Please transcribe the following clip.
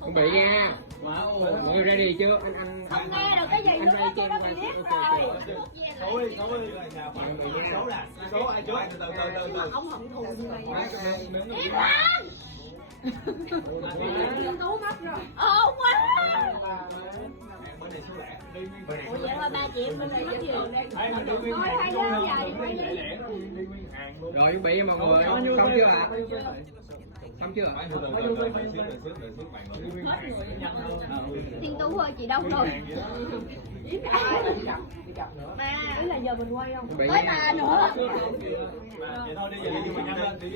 Không bị nha. Mọi người ready chưa? Anh không nghe được cái gì lúc đó tôi đã bị biết rồi. Số ai trước? Từ Ông hận thù người này. Tú mất rồi. Quá. bên này số lẻ. Ủa vậy thôi 3 triệu bên này mất gì? Thôi hai đứa dài quay đi. Rồi chuẩn bị mọi người. Xong chưa ạ? Xong chưa ạ? Thiên Tú ơi, chị đâu rồi? Mà Ý là giờ mình quay không? Chuẩn bị tới nha. bà nữa. Vậy thôi đi về nhưng mà nhanh lên đi.